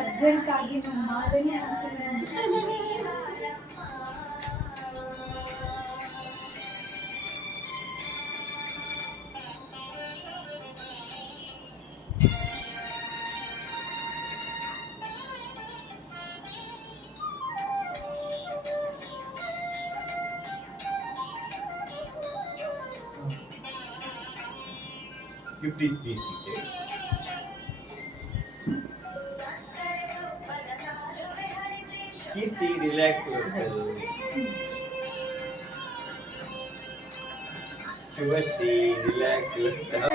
Urgent ಆಗಿ ನಾನು ಮಾಡೇನೆ ಅಂತೀನಿ. You please be seated. Kirti, relax yourself. Shivashri, relax yourself.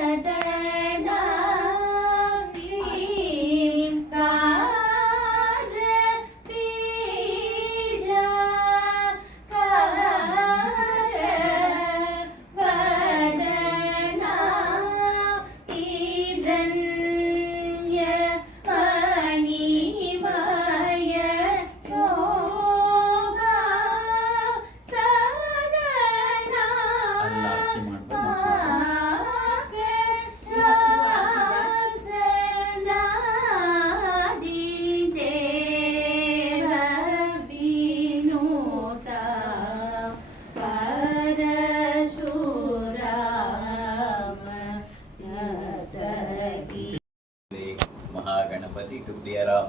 To clear up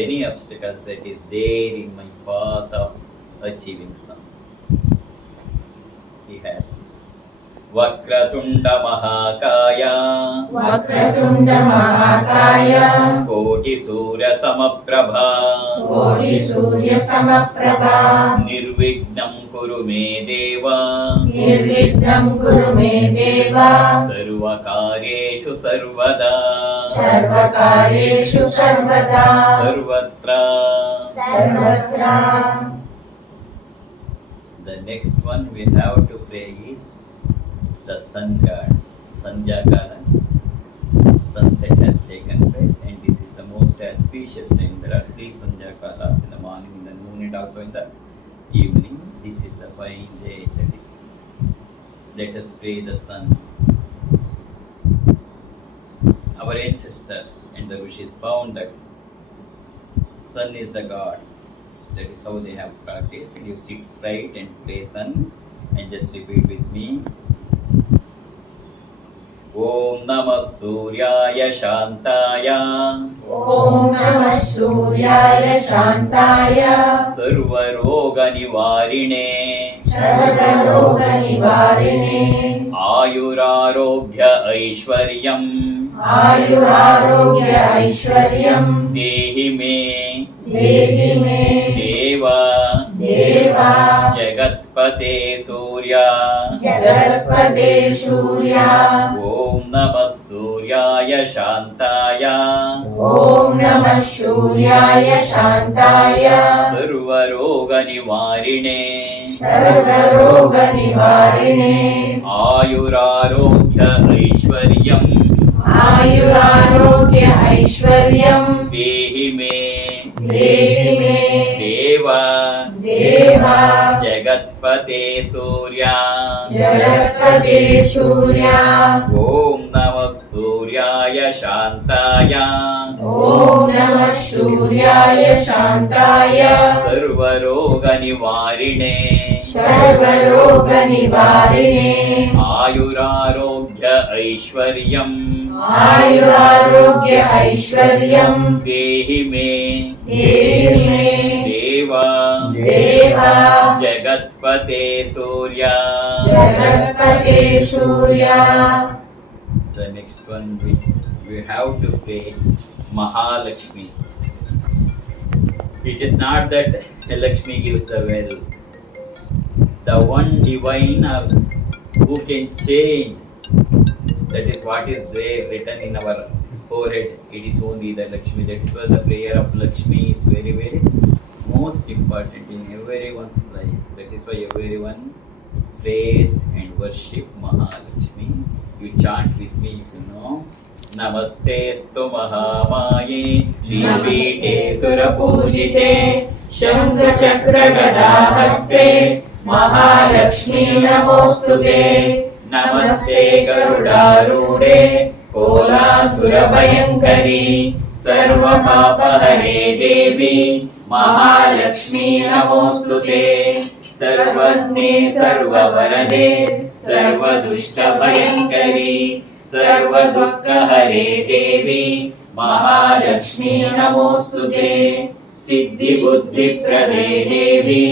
any obstacles that is there in my path of achieving something. He has to. Vakratunda Mahakaya, Vakratunda Mahakaya, Koti Surya Samaprabha, Koti Surya Samaprabha, Nirvignam Kuru Me Deva, Nirvignam Kuru Me Deva, Sarvakaryeshu Sarvada, Sarvakaryeshu Sarvada, Sarvatra, Sarvatra. The next one we have to pray is the sun god. Sandhya Kala, sunset has taken place, and this is the most auspicious time. There are 3 Sandhya Kalas in the morning, in the noon, and also in the evening. This is the fine day that is. Let us pray the sun. Our ancestors and the rishis found that sun is the god. That is how they have practiced. You sit straight and pray sun, and just repeat with me. Om Namah Suryaya Shantaya, Om Namah Suryaya Shantaya, Sarva Roga Nivarine, Sarva Roga Nivarine, Ayurarogya Aishwaryam, Ayurarogya Aishwaryam, Dehi Me, Dehi Me, Deva, Deva, Jagatpate Surya, Jagatpate Surya, Om Namah Suryaya Shantaya, Om Namah Suryaya Shantaya, Sarva Roga Nivarine, Sarva Roga Nivarine, Ayurarogya Aishwaryam, Ayurarogya Aishwaryam, Dehi Me, Dehi Me, Deva, Deva, Jagatpate Surya, Jagatpate Surya, Om Namah Suryaya Shantaya, Om Namah Suryaya Shantaya, Sarva Roga Nivarine, Sarva Roga Nivarine, Ayurarogya Aishwaryam, Ayurarogya Aishwaryam, Dehi Me, Dehi Me, Deva, Deva, Jagatpate Surya. Jagatpate Surya. The next one we have to pray Mahalakshmi. It is not that Lakshmi gives the wealth. The one divine who can change, that is what is there written in our forehead. It is only the Lakshmi. That is why the prayer of Lakshmi is very, very most important in everyone's life. That is why everyone praise and worship Mahalakshmi. You chant with me if you know. Namaste stu Mahamaye Shri Pite Surapujite शङ्खचक्रगदाहस्ते Mahalakshmi नमोऽस्तुते नमस्ते गरुडारूढे कोलासुरभयङ्करी सर्वपापहरे देवी महालक्ष्मी नमोऽस्तुते सर्वज्ञे सर्ववरदे सर्वदुष्टभयङ्करी सर्वदुःखहरे देवी महालक्ष्मी नमोऽस्तुते सिद्धिबुद्धिप्रदे देवी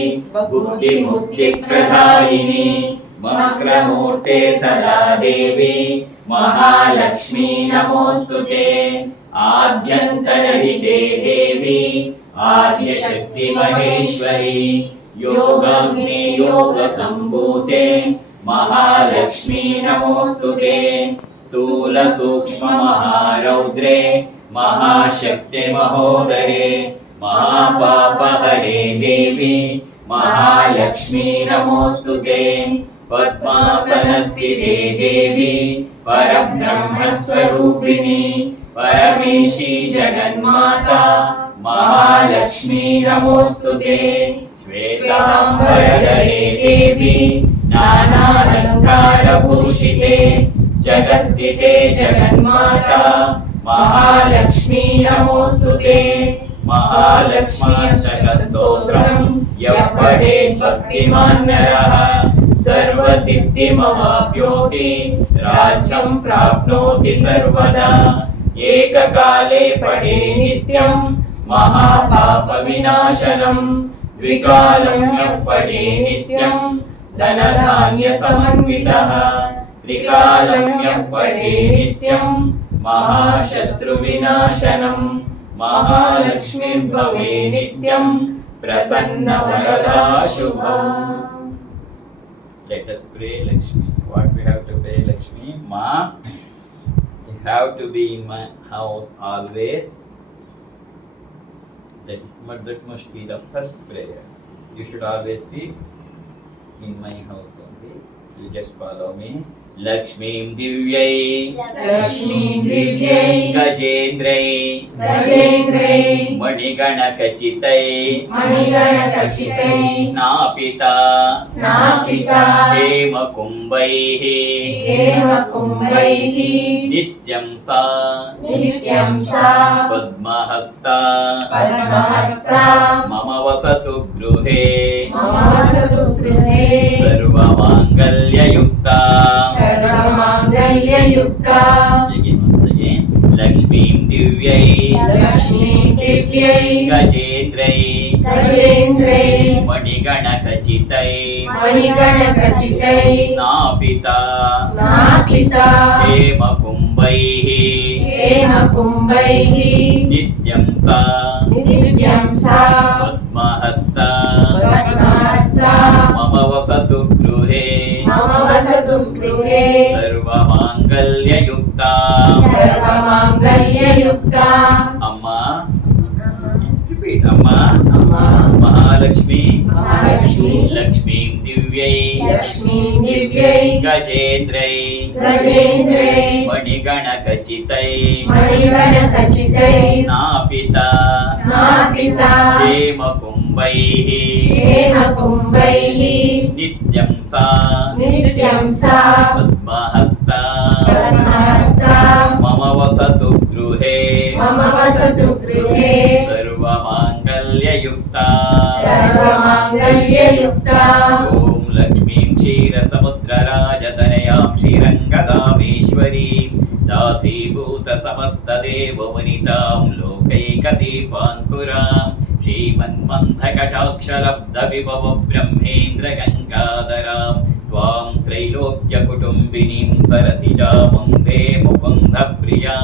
बुद्धिमुक्तिप्रदायिनी मक्रमूर्ते सदा देवी महालक्ष्मी नमोऽस्तुते आद्यन्तरहिते देवी आद्यशक्ति महेश्वरी योगाग्नि योगसम्भूते महालक्ष्मी नमोऽस्तुते स्थूल सूक्ष्म महारौद्रे महाशक्ते महोदरे महापापहरे देवी महालक्ष्मी नमोऽस्तुते पद्मासनस्थिते देवी परब्रह्मस्वरूपिणी परमेशी जगन्माता महालक्ष्मी नमोऽस्तुते श्वेताम्बरधरे देवी नानालङ्कारभूषिते जगत्स्थिते जगन्माता महालक्ष्मी नमोऽस्तुते महालक्ष्म्यष्टकस्तोत्रम् यः पठेत् भक्तिमान् नरः सर्वसिद्धिमवाप्नोति राज्यं प्राप्नोति सर्वदा एककाले पठे नित्यं महापापविनाशनम् द्विकालं यः पठे नित्यं धनधान्यसमन्वितः त्रिकालं यः पठे नित्यं महाशत्रुविनाशनम् महालक्ष्मीर्भवे नित्यं प्रसन्नवरदा शुभा. Let us pray Lakshmi. What we have to pray Lakshmi? Ma, you have to be in my house always. That must be the first prayer. You should always be in my house only. You just follow me. लक्ष्मीं दिव्यै लक्ष्मीं दिव्यै गजेन्द्रै गजेन्द्रै मणिगणखचितै मणिगणखचितै स्नापिता स्नापिता हेमकुम्भैः हेमकुम्भैः नित्यं सा पद्महस्ता मम वसतु गृहे सर्वमाङ्गल्ययुक्ता सर्वमाङ्गल्ययुक्ता once again लक्ष्मीं दिव्यै गजेन्द्रै मणिगणखचितै स्नापिता हेमकुम्भैः नित्यं सा पद्महस्ता मम वसतु गृहे सर्वमाङ्गल्ययुक्ता अम्मा repeat अम्मा महालक्ष्मी लक्ष्मीं दिव्यै गजेन्द्रै मणिगणखचितै स्नापिता हेमकुम्भैः नित्यं सा पद्महस्ता मम वसतु गृहे सर्वमाङ्गल्ययुक्ता ॐ लक्ष्मीं क्षीरसमुद्रराजतनयां श्रीरङ्गदामेश्वरीं दासीभूतसमस्तदेववनितां लोकैकदीपाङ्कुरां श्रीमन्मन्थकटाक्षलब्धविभव ब्रह्मेन्द्रगङ्गाधरां त्वां त्रैलोक्यकुटुम्बिनीं सरसिजां वन्दे मुकुन्दप्रियां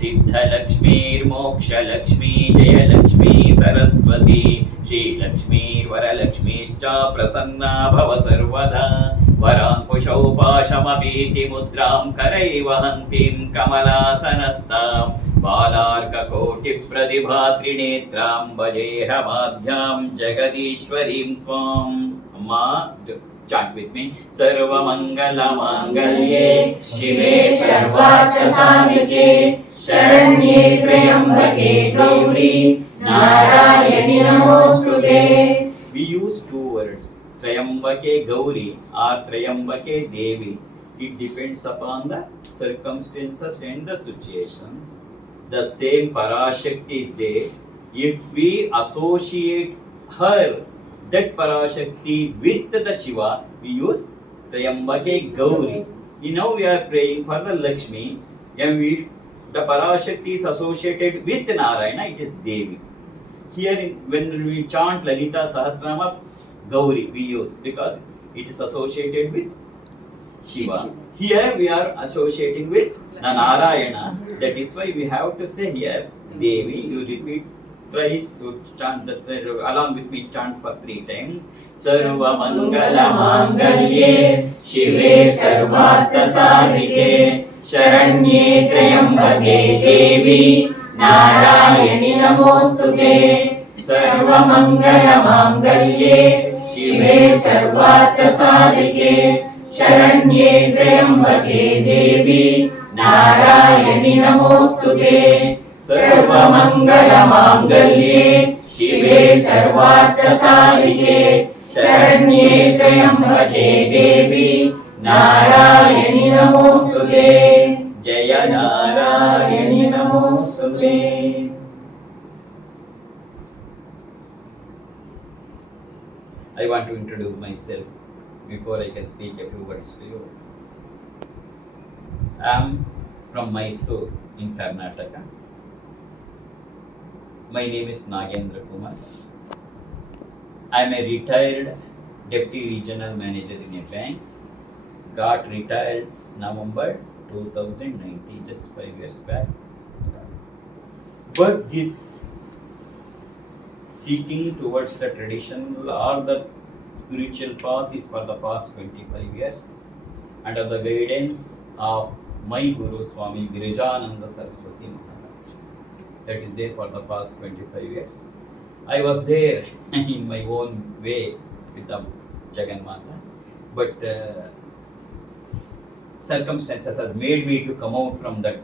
सिद्धलक्ष्मीर्मोक्षलक्ष्मी जयलक्ष्मी सरस्वती श्रीलक्ष्मीर्वरलक्ष्मीश्च प्रसन्ना भव सर्वदा वराङ्कुशौपाशमभीतिमुद्रां करैर्वहन्तीं कमलासनस्तां बालार्ककोटिप्रतिभात्रिनेत्रां भजेऽहमाद्यां जगदीश्वरीं त्वाम् अम्मा chant with me सर्वमङ्गलमाङ्गल्ये शिवे सर्वार्थसाधिके शरण्ये त्र्यम्बके Gauri Narayani Namostute. We use two words, Trayambake Gauri or Trayambake Devi. It depends upon the circumstances and the situations. The same Parashakti is there. If we associate her, that Parashakti, with the Shiva, we use Trayambake Gauri. Now we are praying for the Lakshmi, and the Parashakti is associated with Narayana, it is Devi. Here, when we chant Lalita Sahasranama, Gauri we use because it is associated with Shiva. Here we are associating with Narayana. That is why we have to say here Devi. You repeat thrice. You chant that along with me. Chant for 3 times. Sarva Mangala Mangalye Shive Sarvartha Sadhike Sharanye Trayambake Devi Narayani Namostute. Sarva Mangala Mangalye Shive Sarvartha Sadhike Sharanye Trayambake Devi Narayani Namostute. Sarva Mangala Mangalye Shive Sarvartha Sadhike Sharanye Trayambake Devi Narayani Namostute. Jaya Narayani Namostute. I want to introduce myself before I can speak a few words to you. I am from Mysore in Karnataka. My name is Nagendra Kumar. I am a retired Deputy Regional Manager in a bank. Got retired November 2019, just 5 years back. But this seeking towards the traditional or the spiritual path is for the past 25 years under the guidance of my Guru Swami Virajananda Saraswati Mahalakshmi. That is there for the past 25 years. I was there in my own way with the Jagannatha, but circumstances has made me to come out from that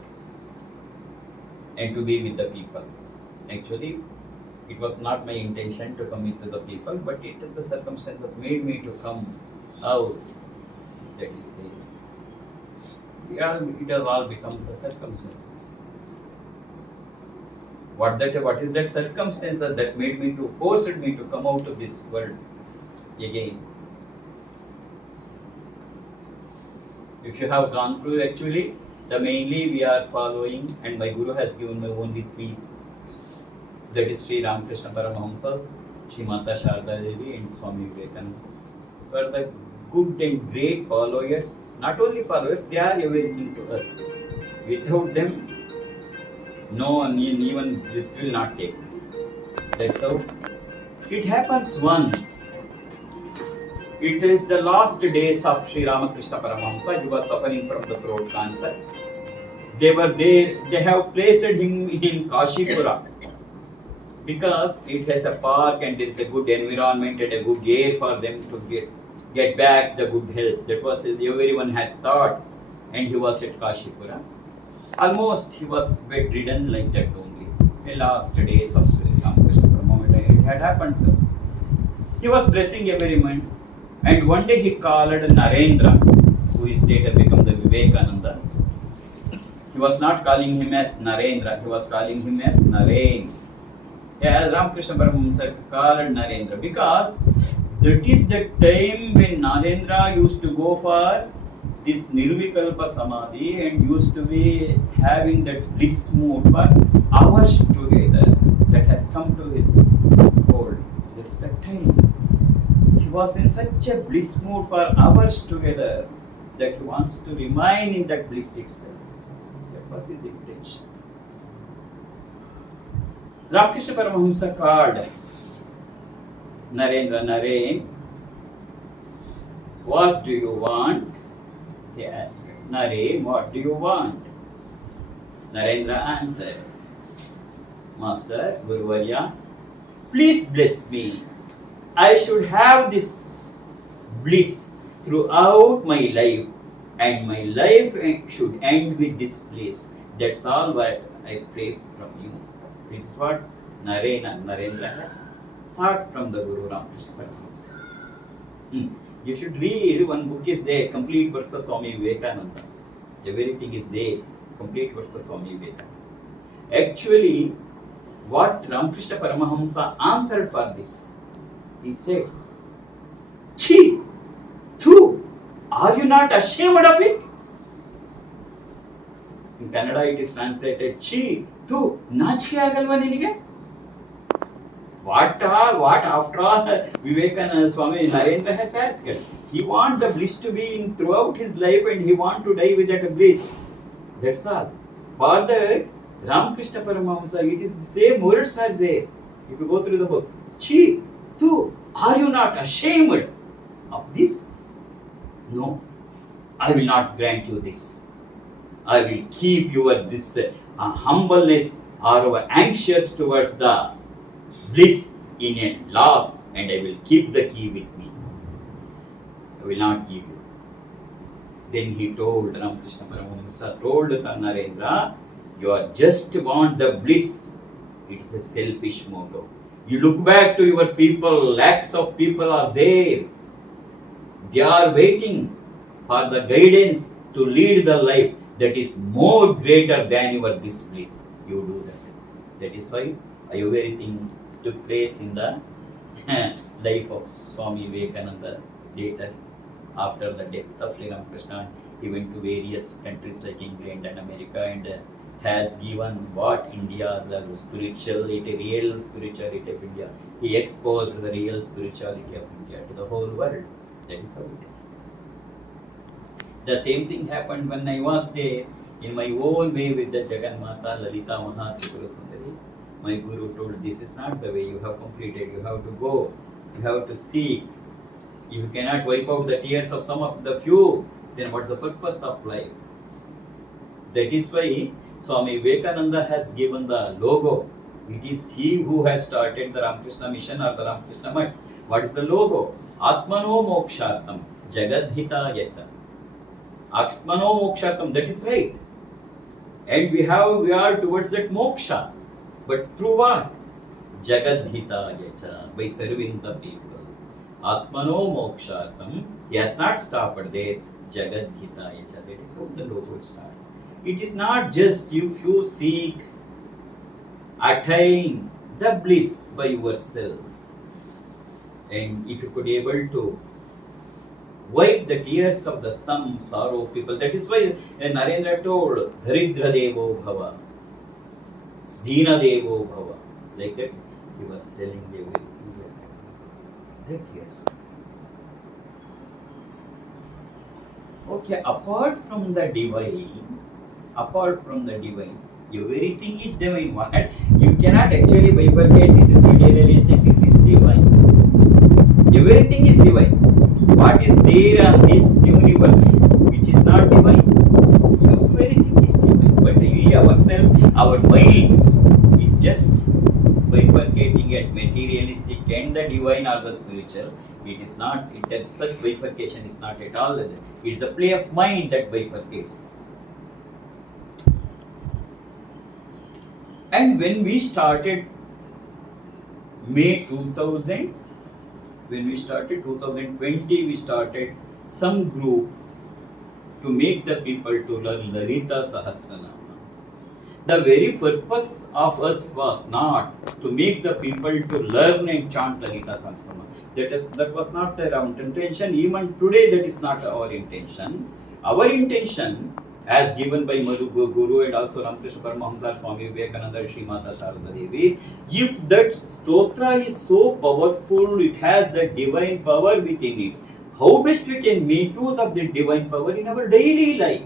and to be with the people. Actually, it was not my intention to come into the people, but the circumstances made me to come out. That is it has all become the circumstances. What is that circumstance that made me to forced me to come out of this world again? If you have gone through, actually, the mainly we are following, and my Guru has given me only 3. That is Sri Ramakrishna Paramahamsa, Sri Mata Sharda Devi, and Swami Vivekananda. For the good and great followers, not only followers, they are everything to us. Without them, no one even it will not take us. That's how it happens once. It is the last days of Sri Ramakrishna Paramahamsa. He was suffering from the throat cancer. They were there. They have placed him in Kashipura because it has a park and there is a good environment and a good air for them to get back the good health. That was everyone has thought, and he was at Kashipura. Almost he was bedridden like that only. The last days of Sri Ramakrishna Paramahamsa, it had happened, sir. He was blessing everyone, and one day he called Narendra, who is later become the Vivekananda. He was not calling him as Narendra, he was calling him as Naren. As Ramakrishna Paramahamsa called Narendra, because that is the time when Narendra used to go for this Nirvikalpa Samadhi and used to be having that bliss mood for hours together. That has come to his hold. That's the time. He was in such a bliss mood for hours together that he wants to remain in that bliss itself. That was his intention. Ramakrishna Paramahamsa called Narendra, Naren, what do you want? He asked. Naren, what do you want? Narendra answered, Master, Guru Varya, please bless me. I should have this bliss throughout my life, and my life should end with this bliss. That's all what I pray from you. This is what Narendra has sought from the Guru Ramakrishna Paramahamsa. You should read one book is there, Complete Works of Swami Vivekananda. Everything is there, Complete Works of Swami Vivekananda. Actually, what Ramakrishna Paramahamsa answered for this, he said, "Chi, tu, are you not ashamed of it?" In Kannada it is translated, "Chi, tu, nachike agalva ninige?" What after all Vivekananda Swami Narendra has asked? He wants the bliss to be in throughout his life and he wants to die with that bliss. That's all. For the Ramakrishna Paramahamsa, it is the same words are there. If you go through the book, "Chi, tu, are you not ashamed of this?" No, I will not grant you this. I will keep your this humbleness or anxious towards the bliss in a lock, and I will keep the key with me. I will not give you. Then he told Ramakrishna Paramahamsa, told Narendra, you are just want the bliss. It is a selfish motive. You look back to your people, lakhs of people are there. They are waiting for the guidance to lead the life that is more greater than your this bliss. You do that. That is why everything took place in the life of Swami Vivekananda later. After the death of Sri Ramakrishna, he went to various countries like England and America and has given what India, the spirituality, real spirituality of India. He exposed the real spirituality of India to the whole world. That is how it is. The same thing happened when I was there in my own way with the Jagannatha, Lalita Maha Tripura Sundari. My Guru told, this is not the way you have completed, you have to go, you have to seek. If you cannot wipe out the tears of some of the few, then what's the purpose of life? That is why Swami Vivekananda has given the logo. It is he who has started the Ramakrishna mission or the Ramakrishna Math. What is the logo? Atmano mokshartam jagadhitayata. Atmano mokshartam, that is right. And we are towards that moksha. But through what? Jagadhitayata, by serving the people. Atmano mokshartam, he has not stopped there. Jagadhitayata, that is how the logo starts. It is not just if you seek, attain the bliss by yourself. And if you could be able to wipe the tears of the some sorrow people, that is why Narendra told, Dharidra Devo Bhava, Dina Devo Bhava. Like that, he was telling everything like tears. Okay, apart from the divine, everything is divine. What? You cannot actually bifurcate, this is materialistic, this is divine. Everything is divine. What is there on this universe which is not divine? Everything is divine. But we ourselves, our mind is just bifurcating at materialistic and the divine or the spiritual. It is not, such bifurcation is not at all. It is the play of mind that bifurcates. And when we started May 2000, when we started 2020, we started some group to make the people to learn Lalita Sahasranama. The very purpose of us was not to make the people to learn and chant Lalita Sahasranama. That was not our intention. Even today, that is not our intention. Our intention, as given by Madhu Guru and also Ramakrishna Paramahamsa, Swami Vivekananda, Shri Mata Sharada Devi, if that stotra is so powerful, it has the divine power within it, how best we can make use of the divine power in our daily life?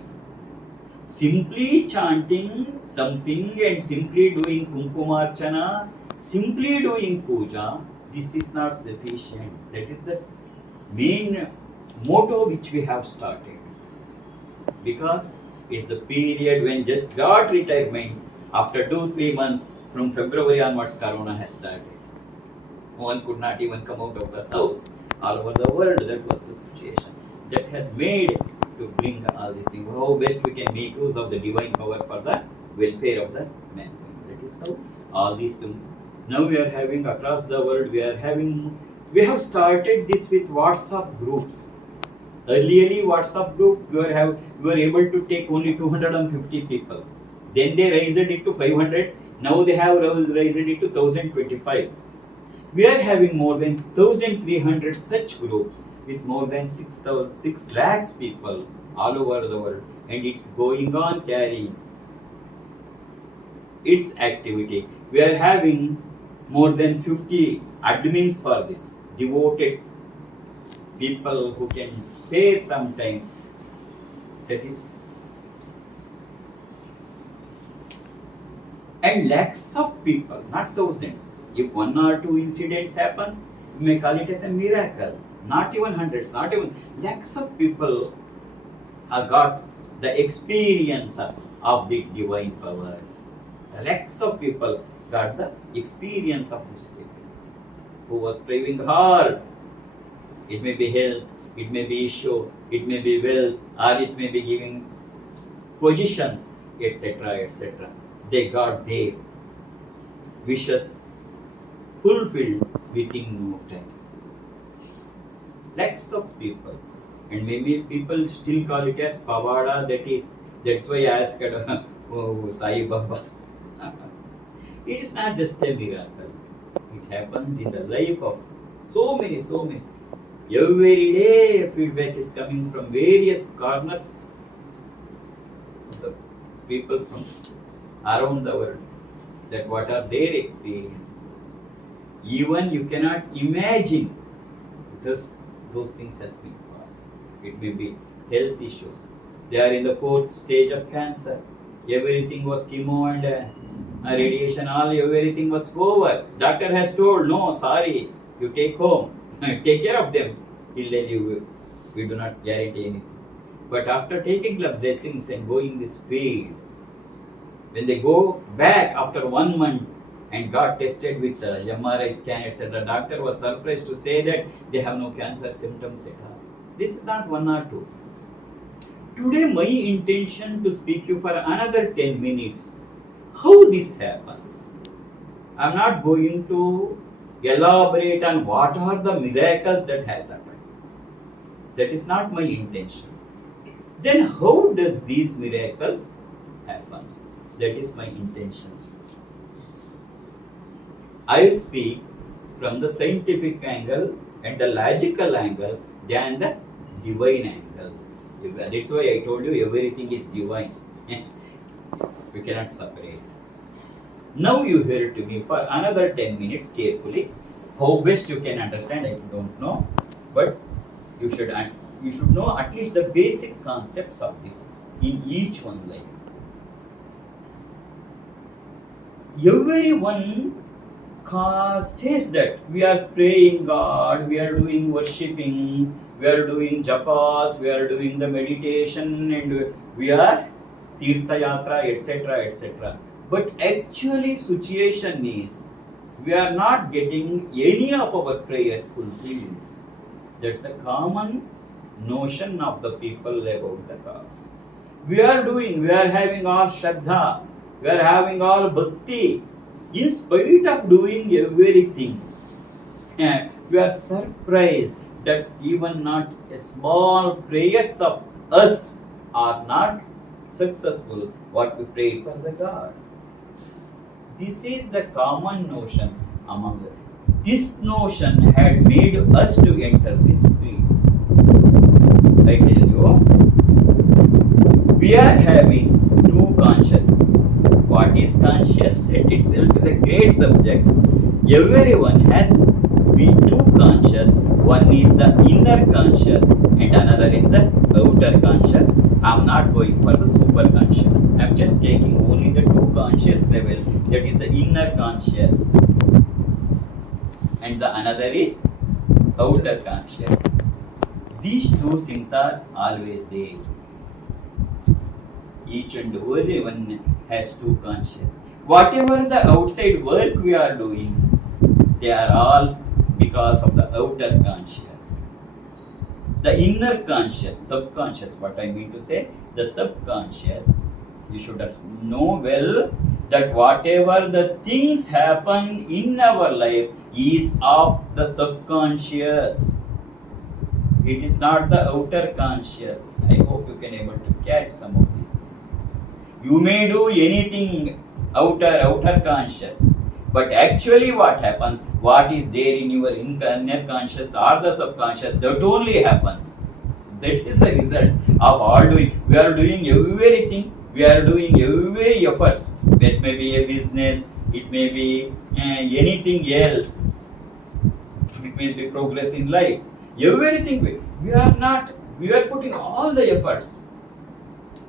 Simply chanting something and simply doing kumkumarchana, simply doing puja, this is not sufficient. That is the main motto which we have started. Because it's the period when just got retirement. After 2-3 months from February onwards, Corona has started. One could not even come out of the house. All over the world, that was the situation. That had made to bring all these things. How best we can make use of the divine power for the welfare of the mankind. That is how all these things Now we are having across the world, we have started this with WhatsApp groups. Earlier WhatsApp group, we were able to take only 250 people. Then they raised it to 500. Now they have raised it to 1025. We are having more than 1300 such groups with more than 6 lakhs people all over the world, and it's going on carrying its activity. We are having more than 50 admins for this, devoted people who can spare some time. That is, and lakhs of people, not thousands. If one or two incidents happens, you may call it as a miracle. Not even hundreds, not even lakhs of people have got the experience of the divine power. Lakhs of people got the experience of this spirit who was striving hard. It may be health, it may be issue, it may be wealth, or it may be giving positions, etc., etc. They got their wishes fulfilled within no time. Lakhs of people, and maybe people still call it as pavada. That's why I asked Sai Baba. It is not just a miracle. It happened in the life of so many. Every day feedback is coming from various corners of the people from around the world, that what are their experiences. Even you cannot imagine those things has been passed. It may be health issues. They are in the 4th stage of cancer. Everything was chemo and radiation, everything was over. Doctor has told, no, sorry, you take home, take care of them till then we do not guarantee anything. But after taking the blessings and going this field, when they go back after 1 month and got tested with MRI scan, etc., doctor was surprised to say that they have no cancer symptoms at all. This is not 1 or 2. Today my intention to speak you for another 10 minutes. How this happens? I am not going to elaborate on what are the miracles that has happened. That is not my intentions. Then how does these miracles happen? That is my intention. I speak from the scientific angle and the logical angle than the divine angle. That's why I told you everything is divine. We cannot separate. Now you hear to me for another 10 minutes carefully. How best you can understand, I don't know. But you should know at least the basic concepts of this in each one life. Everyone says that we are praying God, we are doing worshipping, we are doing japas, we are doing the meditation, and we are tirtha yatra, etc., etc. But actually situation is we are not getting any of our prayers fulfilled. That's the common notion of the people about the God. We are having all shraddha, we are having all bhakti, in spite of doing everything. And we are surprised that even not a small prayers of us are not successful what we prayed for the God. This is the common notion among us. This notion had made us to enter this field. I tell you, we are having two conscious. What is conscious? That itself is a great subject. Everyone has two conscious. One is the inner conscious and another is the outer conscious. I am not going for the super conscious. I am just taking only the two conscious level. That is the inner conscious. And the another is outer conscious. These two things are always there. Each and every one has two conscious. Whatever the outside work we are doing, they are all because of the outer conscious. The inner conscious, subconscious, what I mean to say, the subconscious, you should know well, that whatever the things happen in our life is of the subconscious. It is not the outer conscious. I hope you can able to catch some of these things. You may do anything outer conscious, but actually what happens, what is there in your inner conscious or the subconscious, that only happens. That is the result of all doing. We are doing everything. We are doing every efforts. It may be a business. It may be anything else. It may be progress in life. Everything we are not. We are putting all the efforts.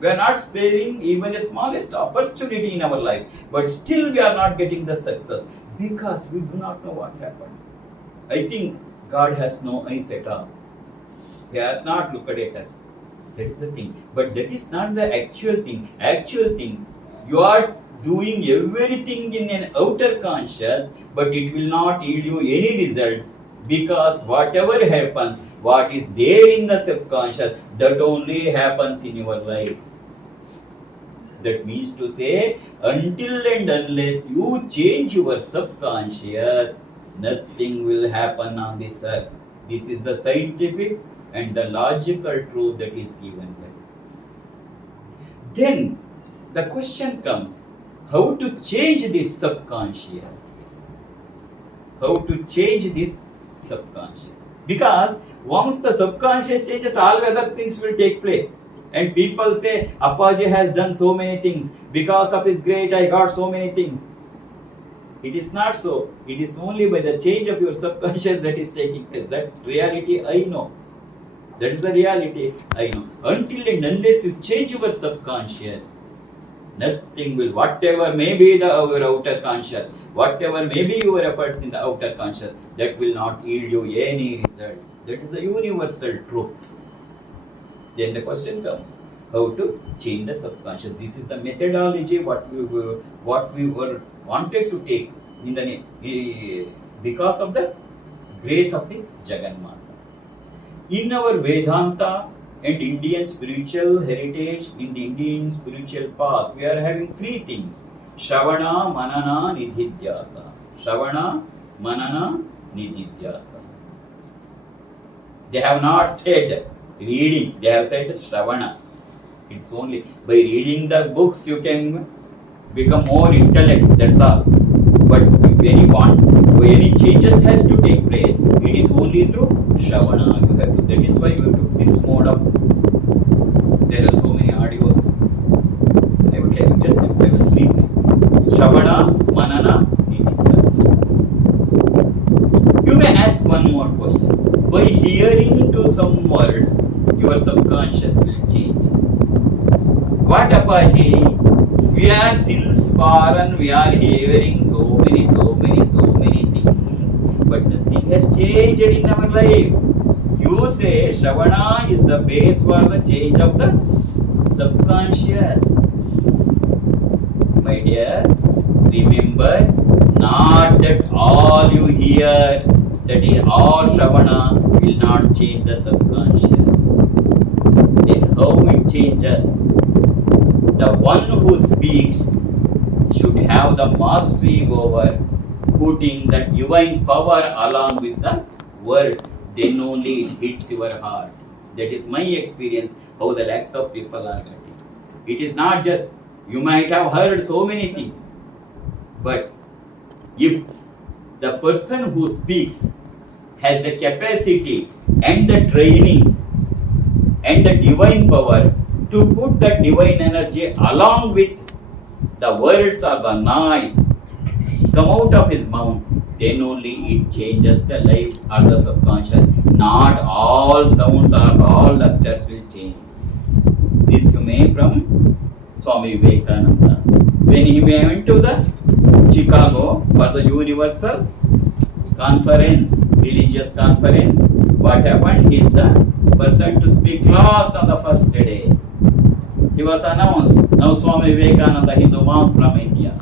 We are not sparing even a smallest opportunity in our life, but still we are not getting the success because we do not know what happened. I think God has no eyes at all. He has not looked at us. That is the thing. But that is not the actual thing. Actual thing, you are doing everything in an outer conscious, but it will not yield you any result, because whatever happens, what is there in the subconscious, that only happens in your life. That means to say, until and unless you change your subconscious, nothing will happen on this earth. This is the scientific and the logical truth that is given there. Then the question comes, how to change this subconscious? How to change this subconscious? Because once the subconscious changes, all other things will take place. And people say, Appaji has done so many things. Because of his great, I got so many things. It is not so. It is only by the change of your subconscious that is taking place. That reality I know. That is the reality I know. Until and unless you change your subconscious, nothing will, whatever may be our outer conscious, whatever may be your efforts in the outer conscious, that will not yield you any result. That is the universal truth. Then the question comes, how to change the subconscious. This is the methodology what we were wanted to take in the because of the grace of the Jagannatha. In our Vedanta and Indian spiritual heritage, in the Indian spiritual path, we are having three things: Shravana, Manana, Nididhyasa. Shravana, Manana, Nididhyasa. They have not said reading, they have said Shravana. It's only by reading the books you can become more intellect, that's all. But when any changes has to take place, it is only through Shravana. You have to. That is why you took this mode of. There are so many audios. I will tell you just briefly. Shravana, Manana, Nididhyasa. You may ask one more question. By hearing to some words, your subconscious will change. What Apache? We are since foreign, we are hearing so many things, but nothing has changed in our life. You say Shravana is the base for the change of the subconscious. My dear, remember, not that all you hear, that is all Shravana will not change the subconscious. Then how it changes? The one who speaks should have the mastery over putting the divine power along with the words. Then only it hits your heart. That is my experience, how the lakhs of people are getting. It is not just, you might have heard so many things, but if the person who speaks has the capacity and the training and the divine power to put that divine energy along with the words or the noise come out of his mouth, then only it changes the life or the subconscious. Not all sounds or all lectures will change. This you may from Swami Vivekananda. When he went to the Chicago for the universal conference, religious conference, what happened? He is the person to speak last on the first day. He was announced, now Swami Vivekananda, Hindu monk from India.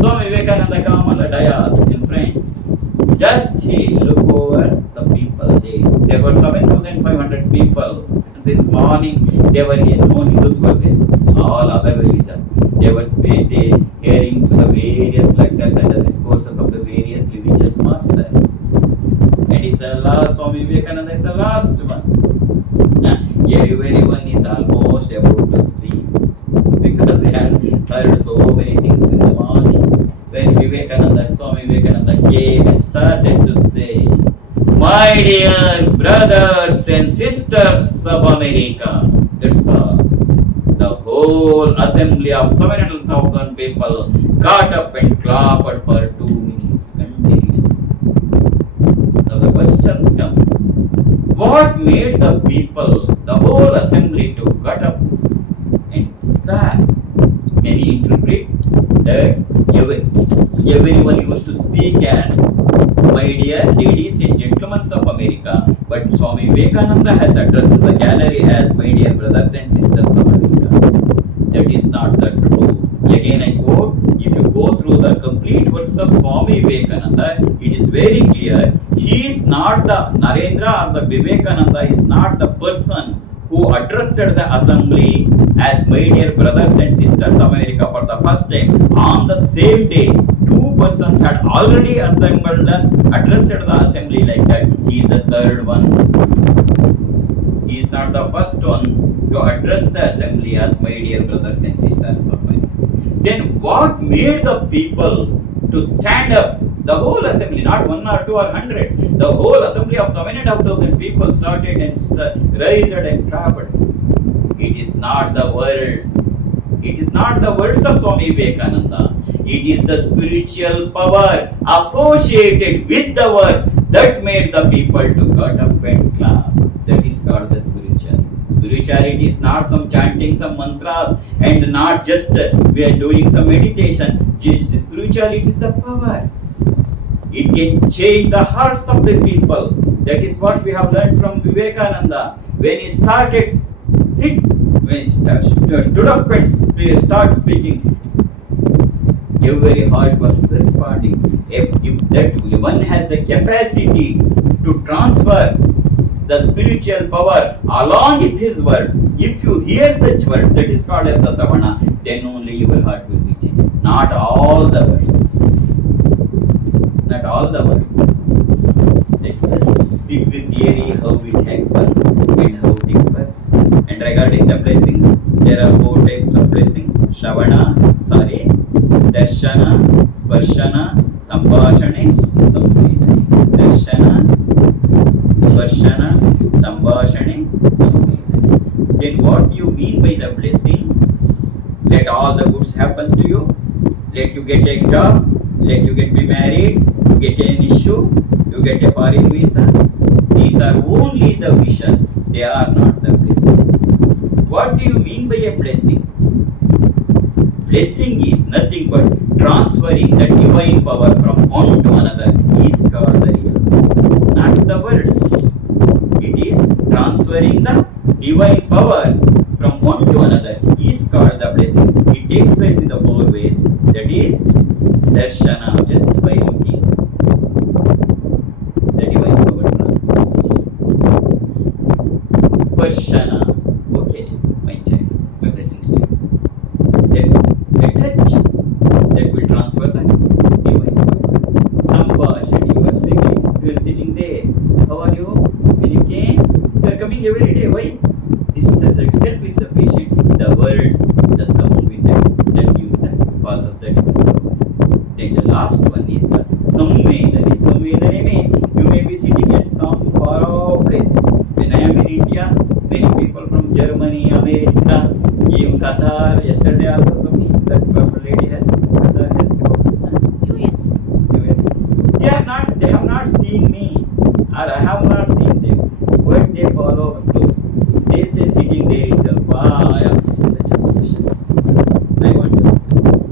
Swami Vivekananda come on the dais in front. Just he look over the people, they There were 7,500 people. Since morning, there were no Hindus were there. All other religions. They were hearing the various lectures and the discourses of the various religious masters. And it's the last, Swami Vivekananda is the last one. Everyone is almost about to sleep because they had heard so many things in the morning. When Swami Vivekananda came and started to say, "My dear brothers and sisters of America," that's all. The whole assembly of 700,000 people got up and clapped for 2 minutes continuously. Now the questions comes, what made the people, the whole assembly to got up and clap? Many interpret that everyone used to speak as, "My dear ladies and gentlemen of America," but Swami Vivekananda has addressed the gallery as, "My dear brothers and sisters of America." That is not the truth. Again I quote, if you go through the complete works of Swami Vivekananda, it is very clear, he is not the Narendra or the Vivekananda is not the person who addressed the assembly as, "My dear brothers and sisters of America" for the first time. On the same day, two persons had already assembled, addressed the assembly like that. He is the third one. He is not the first one to address the assembly as, "My dear brothers and sisters of America." Then what made the people to stand up? The whole assembly, not one or two or hundreds, the whole assembly of 7,500 people started and raised and clapped. It is not the words. It is not the words of Swami Vivekananda. It is the spiritual power associated with the words that made the people to get up and clap. That is called the spiritual. Spirituality is not some chanting some mantras and not just we are doing some meditation. Spirituality is the power. It can change the hearts of the people. That is what we have learned from Vivekananda. When he started when he stood up and started speaking, every heart was responding. If that one has the capacity to transfer the spiritual power along with his words, if you hear such words, that is called as the savana, then only your heart will be changed. Not all the words. Not all the words. That's a big theory how it happens and how it differs. And regarding the blessings, there are 4 types of blessing. Darshana, Sparshana, Sambhashane, Samvedane. Darshana, Sparshana, Sambhashane, Samvedane. Then what do you mean by the blessings? Let all the goods happen to you. Let you get a job. Let you be married. You get an issue. You get a foreign visa. These are only the wishes. They are not the blessings. What do you mean by a blessing? Blessing is nothing but transferring the divine power from one to another is called the real blessing. Not the words. It is transferring the divine power from one to another is called the blessings. It takes place in the 4 ways. That is darshana, just by looking. The divine power transfers. Sparshana, okay, my child, my blessings to you. Then the touch, that will transfer the divine power. Sambhashana, you are speaking, you are sitting there. How are you? When you came, you are coming every day. Why? This itself is sufficient. The words, the sound with that gives that, passes the divine power. Then the last one is the samvedana. Samvedana means you may be sitting at some far off place. When I am in India, many people from Germany, America, even Qatar, yesterday also that lady has Qatar has US. They have not seen me, or I have not seen them, but they follow close. They say sitting there itself, wow, I am in such a position. I want to answers.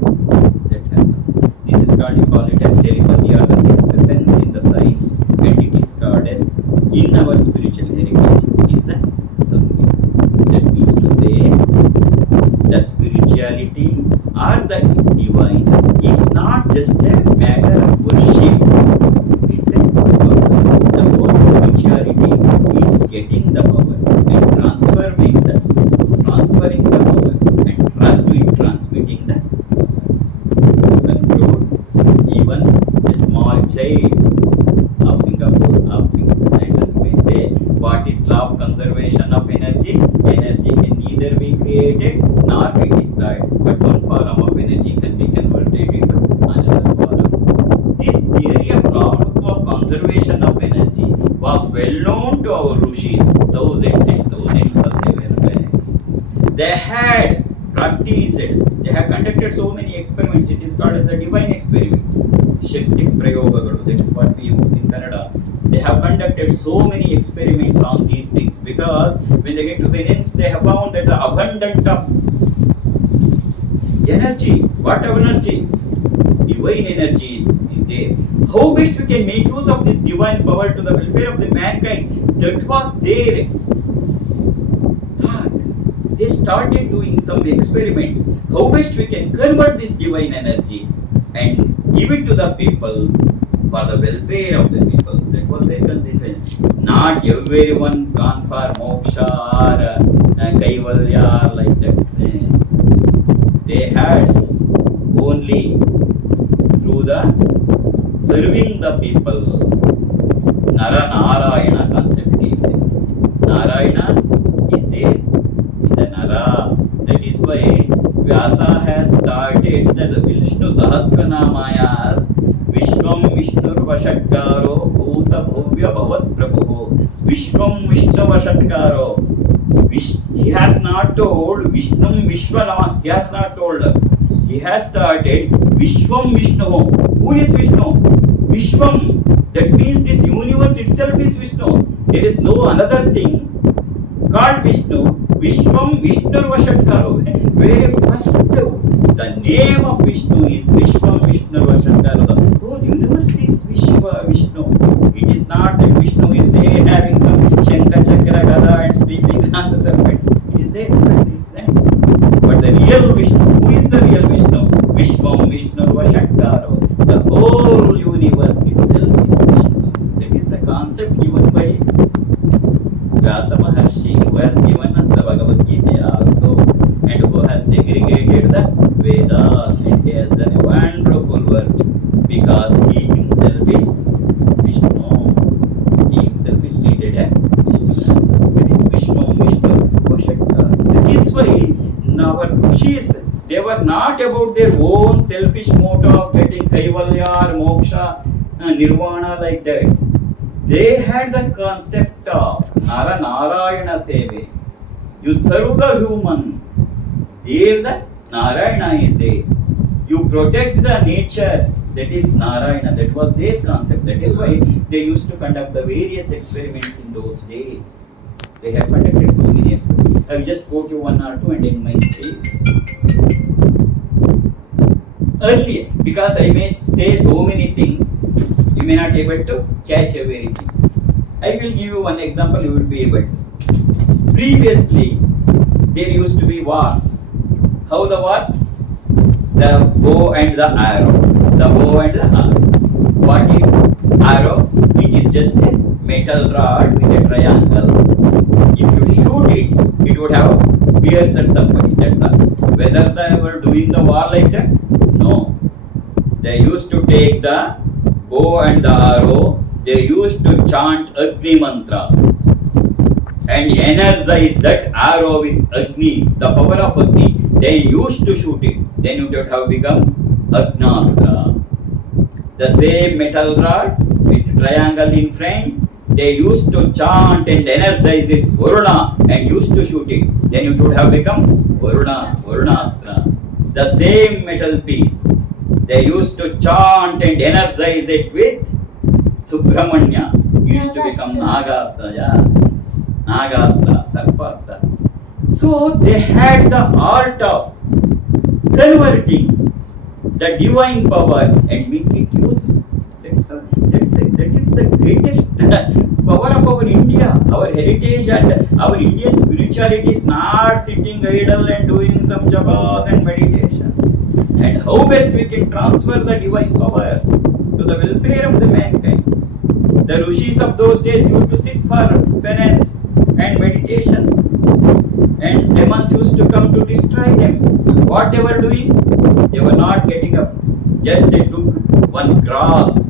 That happens. This is called, you call it as telepathy or the 6th sense in the science, and it is called as, in our spiritual heritage, is the samvedana. That means to say, the spirituality or the divine is not just a matter of worship. It's a work. The whole spirituality conservation of energy. Energy can neither be created nor be destroyed, but one form of energy can be converted into another form. This theory of law of conservation of energy was well known to our rishis, thousands of several parents. They had practiced, they have conducted so many experiments. It is called as a divine experiment. Shakti Prayogagalu, that is what we use in Kannada. They have conducted so many experiments on these things because when they get to penance, they have found that the abundant of energy, whatever energy, divine energy is there. How best we can make use of this divine power to the welfare of the mankind? That was their thought. They started doing some experiments. How best we can convert this divine energy and give it to the people for the welfare of the people. That was their consequence. Not everyone gone for moksha or kaivalya like that. They had only through the serving the people. Nara Narayana concept came there. Narayana is there in the Nara. That is why Vyasa has started the Vishnu Sahasranamaya as Vishwam Vishnur Vashatkaro Bhuta Bhuvya Bhavat Prabhu. Vishwam Vishnu Vashatkaro. He has not told Vishnum Vishwanama. He has not told. He has started Vishwam Vishnu. Who is Vishnu? Vishwam. That means this universe itself is Vishnu. There is no another thing called Vishnu. Vishwam Vishnur Vashatkaro. Very first, the name of Vishnu is Vishwam Vishnur Vashatkaro. The whole universe is Vishnu. It is not that Vishnu is there having some Shankha Chakra Gada and sleeping on the serpent. It is there. But the real Vishnu, who is the real Vishnu? Vishwam Vishnur Vashatkaro. The whole universe itself is Vishnu. That is the concept given by Vyasa Maharshi, who has given us the Bhagavad Gita also, and who has segregated the Vedas, and he has done a wonderful work because he himself is Vishnu. He himself is treated as Vishnu. It is Vishnu Vashatkara. That is why our rishis, they were not about their own selfish motive of getting kaivalya or moksha, nirvana like that. They had the concept of Nara Narayana Seve. You serve the human. There the Narayana is there. You protect the nature. That is Narayana. That was their concept. That is why they used to conduct the various experiments in those days. They have conducted so many experiments. I will just quote you one or two and in my speech. Earlier, because I may say so many things, you may not be able to catch everything. I will give you one example, you will be able to. Previously, there used to be wars. How the wars? The bow and the arrow. The bow and the arrow. What is arrow? It is just a metal rod with a triangle. If you shoot it, it would have pierced somebody. That's all. Whether they were doing the war like that? No. They used to take the bow and the arrow. They used to chant Agni mantra and energize that arrow with Agni, the power of Agni. They used to shoot it. Then it would have become Agnastra. The same metal rod with triangle in front, they used to chant and energize it Varuna and used to shoot it. Then it would have become Varunastra. The same metal piece, they used to chant and energize it with Subramanya. Used to become Nagastra, Nagastra, Sarpastra. So they had the art of converting the divine power and making it useful. That is the greatest power of our India, our heritage, and our Indian spirituality is not sitting idle and doing some japas and meditations. And how best we can transfer the divine power to the welfare of the mankind. The rishis of those days used to sit for penance and meditation, and demons used to come to destroy them. What they were doing? They were not getting up. Just they took one grass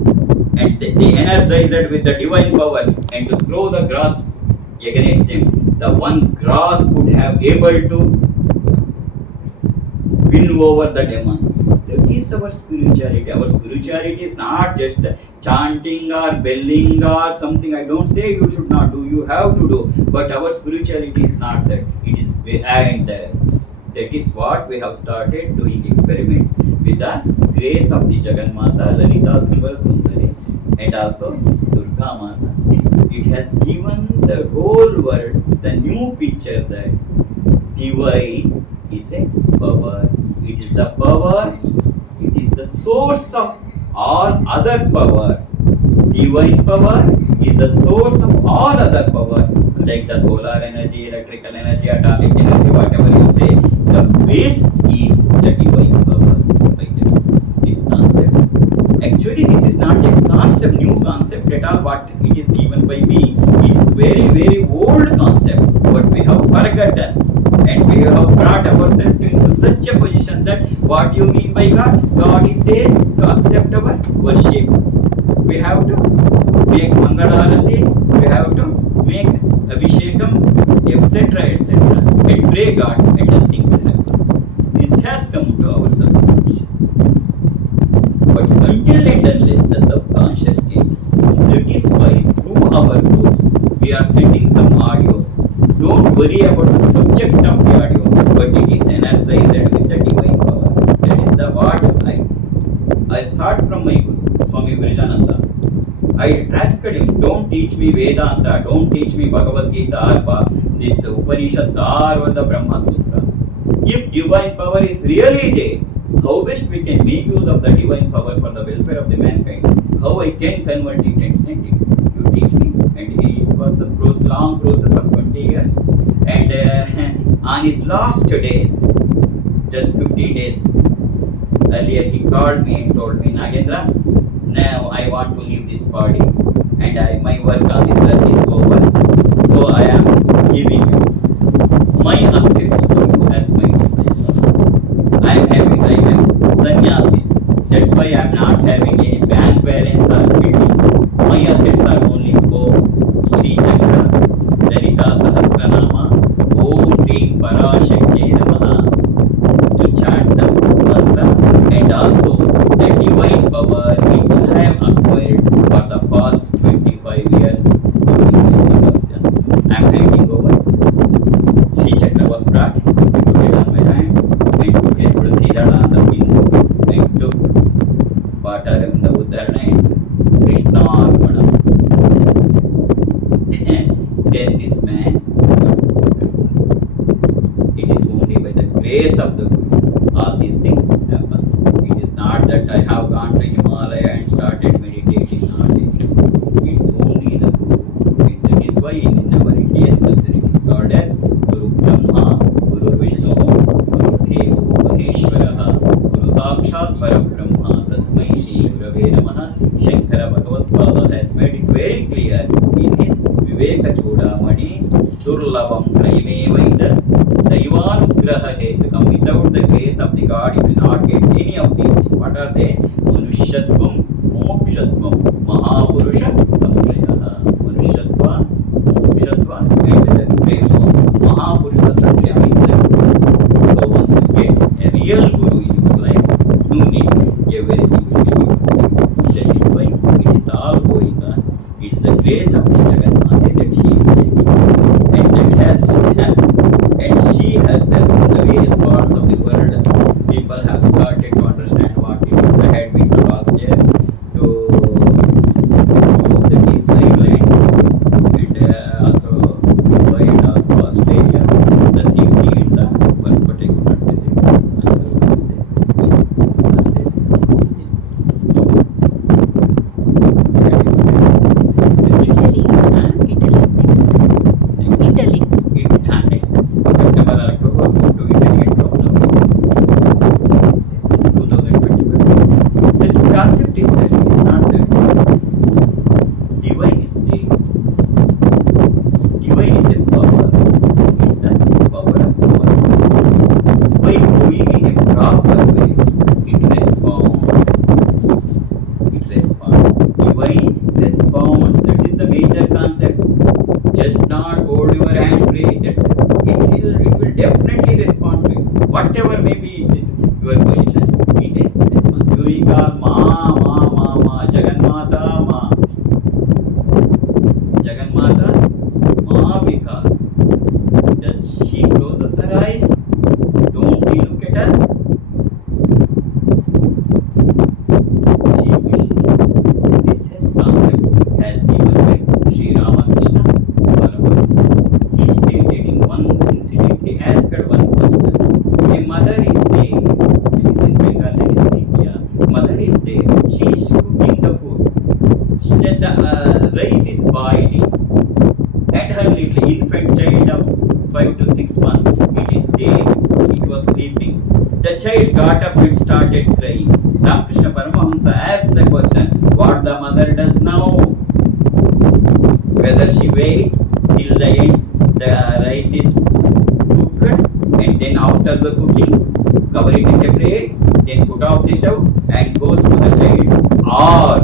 and they energized it with the divine power and to throw the grass against them. The one grass could have able to win over the demons. That is our spirituality. Our spirituality is not just chanting or belling or something. I don't say you should not do, you have to do. But our spirituality is not that. It is behind that. That is what we have started doing experiments with the grace of the Jagannatha, Lalita, Tripura Sundari, and also Durga Mata. It has given the whole world the new picture that divine is a power. It is the power, it is the source of all other powers. Divine power is the source of all other powers, like the solar energy, electrical energy, atomic energy, whatever you say. The base is the divine power. This concept. Actually, this is not a concept, new concept at all. What it is given by me, it is very, very old concept. But we have forgotten, and we have brought ourselves into such a position that what you mean by God? God is there to accept our worship. We have to make Mangalarati, we have to make Abhishekam, etc., etc., and pray God, and nothing will happen. This has come to our subconscious. But until and unless the subconscious changes, that is why through our groups we are sending some audios. Don't worry about the subject of the audio, but it is energized with the divine power. That is the what I start from my Guru, Swami Vivekananda. I asked him, don't teach me Vedanta, don't teach me Bhagavad Gita or this Upanishad or the Brahma Sutra. If divine power is really there, how best we can make use of the divine power for the welfare of the mankind? How I can convert it and send it? You teach me. And it was a long process of 20 years. And on his last days, just 15 days earlier, he called me and told me, Nagendra, now I want to leave this body and my work on this earth is over. So I am giving you my assets to you as my disciple. I am sannyasi. That's why I am not having any bank balance or building. My assets are only gold, Sri Chakra, Lalita Sahasranama, Om Ring Parashakti Namaha, to chant the mantra, and also the divine power which I have acquired for the past 25 years during my tapasya. I am handing over. Sri Chakra was brought, he put it on my hand, and put a tulsi dala on the window, and took water in the Uddharana and Krishna Arpanam. Then this man it is only by the grace of the Guru all these things happens. It is not that I have gone to Himalaya and started meditating, not anything. It's only the Guru. And that is why in our Indian culture it is called as Guru Brahma, Guru Vishnu, Guru Devo Maheshwara, Guru Sakshat Parabrahma, Tasmai Shri Gurave Namaha. Shankara Bhagavatpada has made it very clear in his Viveka Chudamani, Durlabam Traimevaida, Daivanugraha Hetukam. Without the grace of the God, you will not get any of these things. What are they? Manushyatvam, Mokshatvam, Mahapurusha Sampraya. Manushyatva, Mokshatva, and the grace of Mahapurusha Sampraya means that. So once you get a real Guru in your life, no need, everything will be good. That is why it is all going on. It is the grace of the Jagannatha that she is taking. And that has, and she herself in the various parts of the world, people have started to understand what it is. I had been last year to the place infant child of 5 to 6 months. It is there. It was sleeping. The child got up and started crying. Ramakrishna Paramahamsa asked the question, what the mother does now? Whether she wait till the end, the rice is cooked, and then after the cooking, cover it in a plate, then put off the stove and goes to the child. Or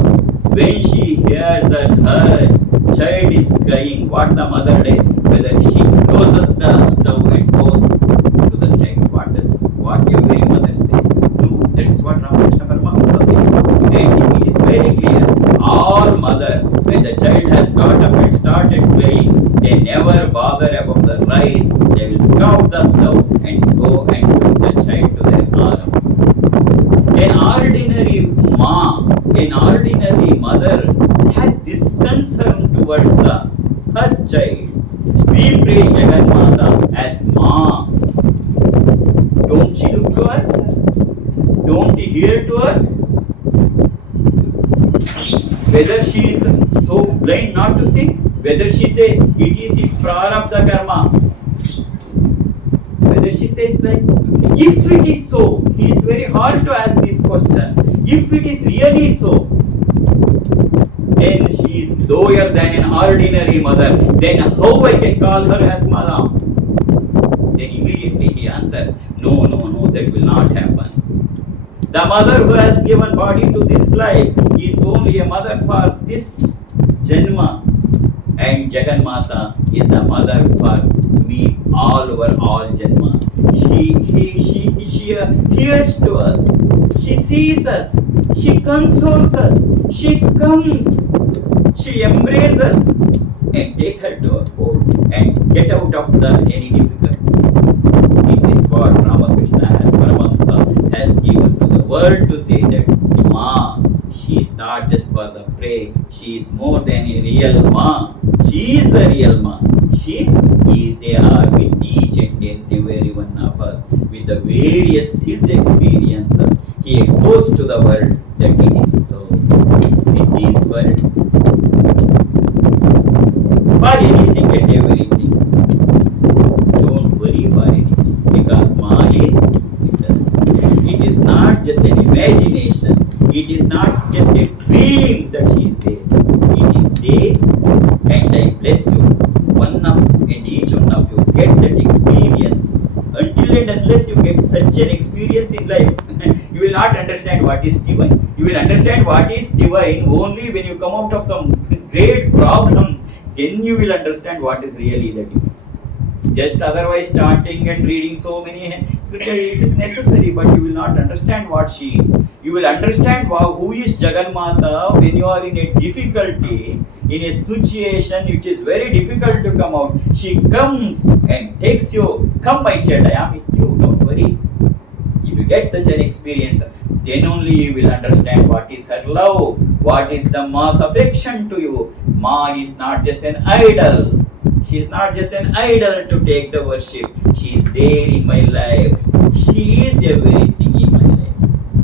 when she hears that her child is crying, what the mother does, whether she closes the stove and goes to the child. What every mother says? No, that is what Ramakrishna Paramahamsa says. And it is very clear. All mother, when the child has got up and started playing, they never bother about the rice. They will put off the stove and go and put the child to their arms. An ordinary mother has this concern towards her child. We pray Jagannatha as Ma. Don't she look to us? Don't he hear to us? Whether she is so blind not to see, whether she says it is its prarabdha karma, whether she says like, if it is so, it is very hard to ask this question. If it is really so, then she is lower than an ordinary mother. Then how I can call her as mother? Then immediately he answers, no, that will not happen. The mother who has given body to this life is only a mother for this Janma, and Jagannatha is the mother for me all over all Janmas. She hears to us, she sees us, she consoles us, she comes, she embraces us, and take her to her home and get out of any difficulties. This is what Ramakrishna has Paramahamsa has given to the world to say that Ma, she is not just for the prey, she is more than a real Ma. She is the real Ma. They are with each and every one of us, with the various his experiences. He exposed to the world that it is so. With these words, for anything and everything, don't worry for anything, because Ma is with us. It is not just an imagination. It is not just a dream that she is there. It is there, and I bless you. Each one of you get that experience. Until and unless you get such an experience in life, you will not understand what is divine. You will understand what is divine only when you come out of some great problems. Then you will understand what is really the divine. Just otherwise chanting and reading so many scripture, it is necessary, but you will not understand what she is. You will understand who is Jagannatha when you are in a difficulty, in a situation which is very difficult to come out. She comes and takes you. Come my child, I am with you, don't worry. If you get such an experience, then only you will understand what is her love, what is the Ma's affection to you. Ma is not just an idol. She is not just an idol to take the worship. She is there in my life. She is everything in my life.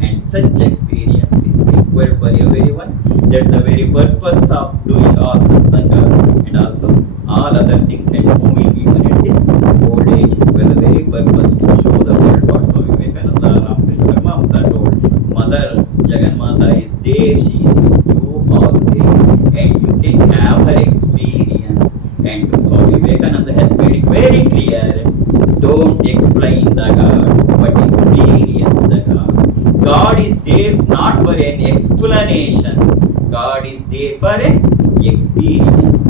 And such experience is required for everyone. That's the very purpose of doing all satsangas and also all other things and moving even at this old age. With the very purpose to show the world what Swami Vivekananda, Ramakrishna Paramahamsa told. Mother Jagannatha is there. She is with you always. And you can have her experience. And Swami Vivekananda has made it very clear. Don't explain the God, but experience the God. God is there not for an explanation. God is there for an experience.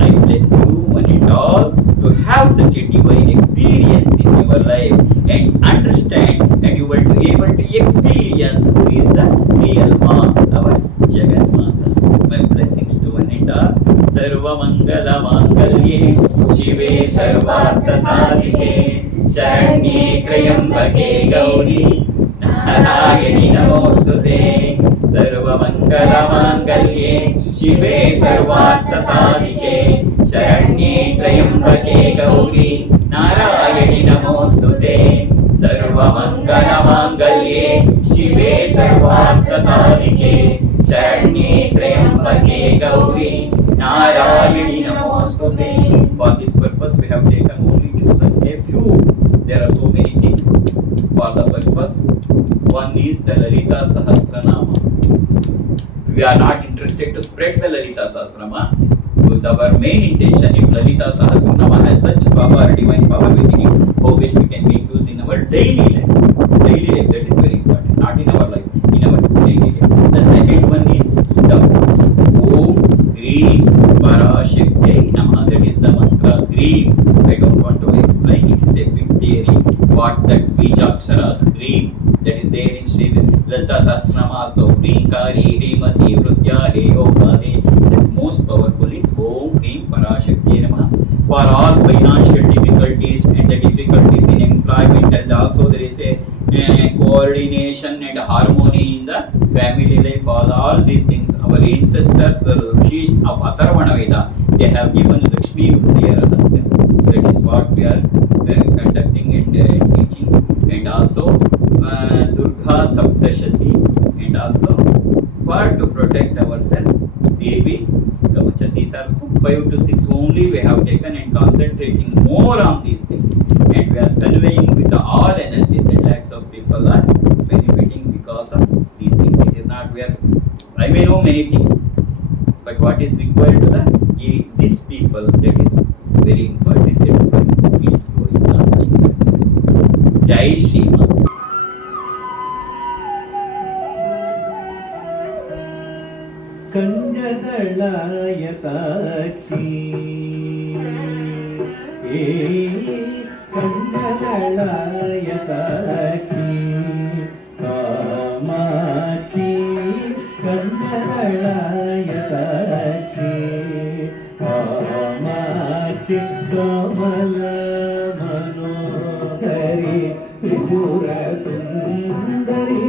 I bless you one and all to have such a divine experience in your life and understand, and you will be able to experience who is the real Ma, our Jagannatha. My blessings to one and all. Sarva Mangala Mangalye Shive Sarvartha Sadhike Sharanye Trayambake Gauri Narayani Namostute. Sarva Mangala Mangalye Shive Sarvartha Sadhike Sharanye Trayambake Gauri Narayani Namostute. Sarva Mangala Mangalye Shive Sarvartha Sadhike Sharanye Trayambake Gauri Narayani Namostute. For this purpose, We are not interested to spread the Lalita Sahasranama. With our main intention, if Lalita Sahasranama has such power, divine power within it, how best we can make use in our daily life. Daily life, that is very important. Not in our life, in our daily life. The second one is the Om Greem Parashakti Namaha. That is the mantra Greem. I don't want to explain. It is a big theory. What that Bijakshara Greem, that is there in Sri Lalita Sahasranama also. Prinkari Hemati Vrutya Heyo Made. The most powerful is Om Greem Parashakti Namaha. For all financial difficulties and the difficulties in employment, and also there is a coordination and harmony in the family life. All these things, our ancestors, the rishis of Atharvana Veda, they have given Lakshmi Hridaya Rahasya. That is what we are conducting and teaching, and also Durga Saptashati, and also for to protect ourselves, Devi Kavacha. These are 5 to 6 only we have taken, and concentrating more on these things, and we are conveying with all energies, and lakhs of people are benefiting because of these things. It is not where I may know many things, but what is required to these people, that is very important. That is why it is going on like that. Jai Shri Ma. Kanjadalaya Tachi Kanjadalaya Tachi Kamachi Kanjadalaya Tachi Kamachi Kamala Manohari Tripura Sundari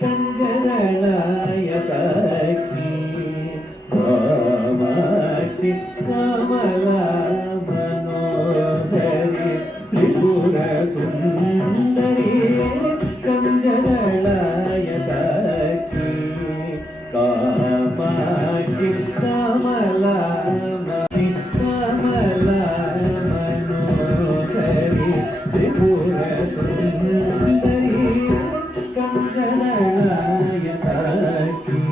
Kanjadalaya Tachi Kamachi Kamala Manohari Tripura Sundari Kanjadalaya Tachi Kamachi Kamala Manohari Tripura Sundari Kanjadalaya Tachi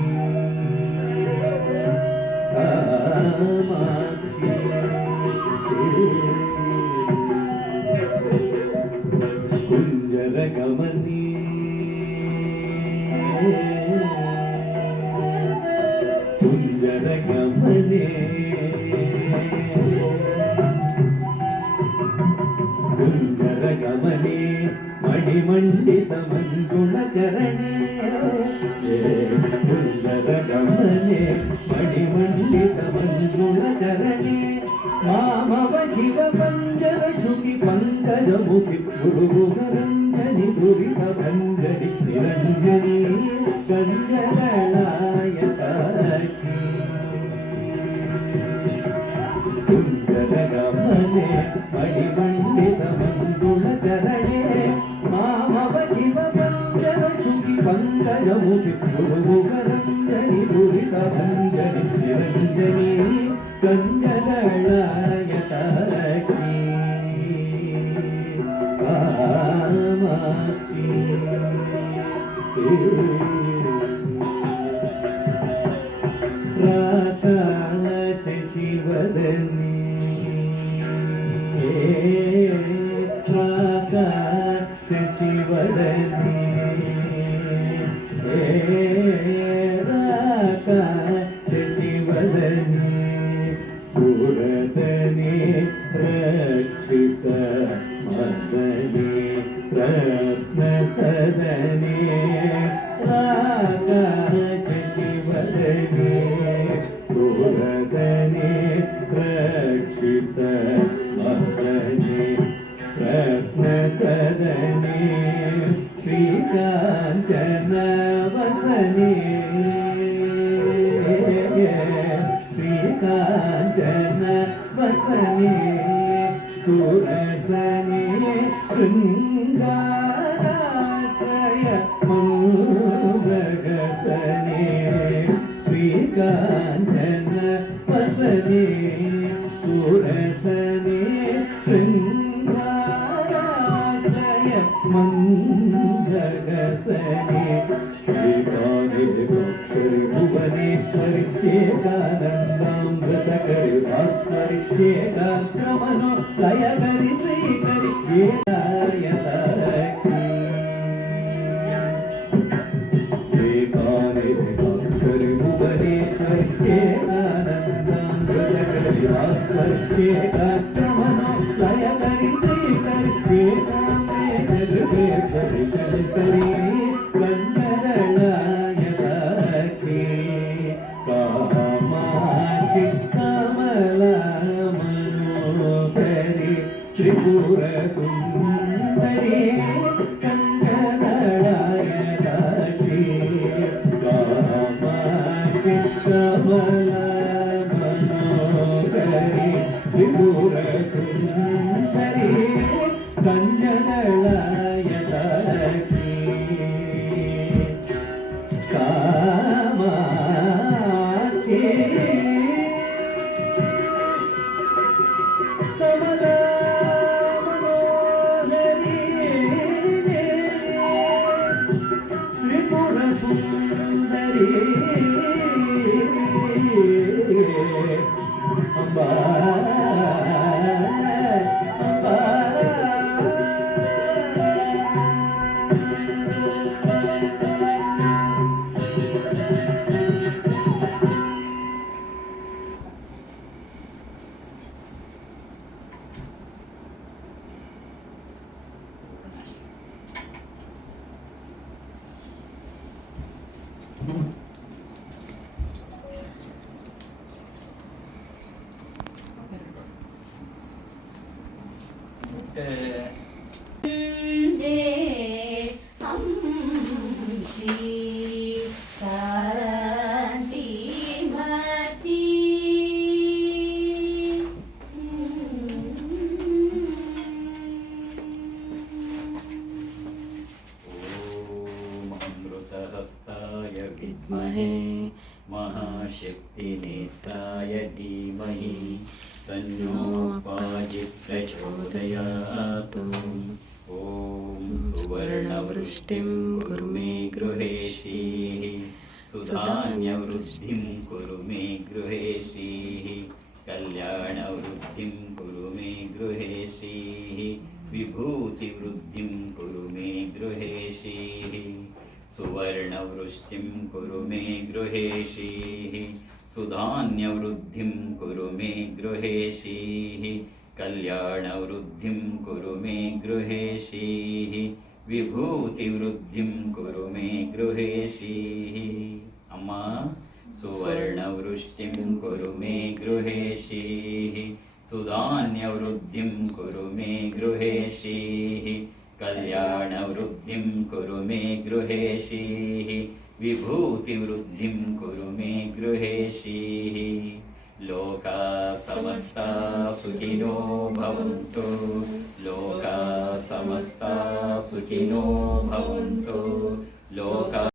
Kunjaragamani Kunjaragamani Kunjaragamani Madimandita Manjulakarane Kunjaragamani Madimandita Manjulakarane Mama Jiva Panjara Shuki Panjara Mukhi Guru Ranjani Durita Panjari Niranjani Kanjadalaya Tachi Kunjaragamane Madimandita Manjulakarane Mama Jiva Panjara Shuki Panjara Mukhi Guru Ranjani Durita Panjari Niranjani Kanjadalaya Tachi Kamachi Rakala Shivadani Rakala Shivadani Rakala Shivadani Suradani Rakshita Madani Ratna Sadani Raka Chivadani Suradani Rakshita Madani Ratna Sadani Shri Kanchana Vasani Kanjana Vasani Surasani Shringaraya Mudagasani Sri Kanjana Vasani Surasani Shringaraya Mudagasani Shri Kanjana ఏకాగ్రమను లయకరి Srikari ఏకాయతకి Ekari అక్షరి Bhuvaneswari ఏకానందాంగకరి వాస్వరి ఏకాగ్రమను లయకరి Srikari ఏకామే జగదేశ్వరి Shankari గంగదళాయతకి Kamakshi కమలమనోహరి Tripura Sundari గంగదళాయతకి Kamakshi కమలమనోహరి Tripura Sundari గంగదళాయతకి Kamakshi కమలమనోహరి Tripura Sundari అంబా అంబా अमृतहस्ताय विद्महे महाशक्तिनेत्राय धीमहि तन्नो वाजिः प्रचोदयात्। ॐ सुवर्णवृष्टिं कुरु मे गृहेशीः सुधान्यवृद्धिं कुरु मे गृहेशीः कल्याणवृद्धिं कुरु मे गृहेशीः विभूतिवृद्धिं कुरु मे गृहेशीः सुवर्णवृष्टिं कुरु मे गृहेशीः सुधान्यवृद्धिं कुरु मे गृहेशीः कल्याणवृद्धिं कुरु मे गृहेशीः विभूतिवृद्धिं कुरु मे गृहेशीः। अम्मा सुवर्णवृष्टिं कुरु मे गृहेशीः सुधान्यवृद्धिं कुरु मे गृहेशीः कल्याणवृद्धिं कुरु मे गृहेशीः विभूतिवृद्धिं कुरु मे गृहेशीः। लोका समस्ता सुखिनो भवन्तु लोका समस्ता सुखिनो भवन्तु लोका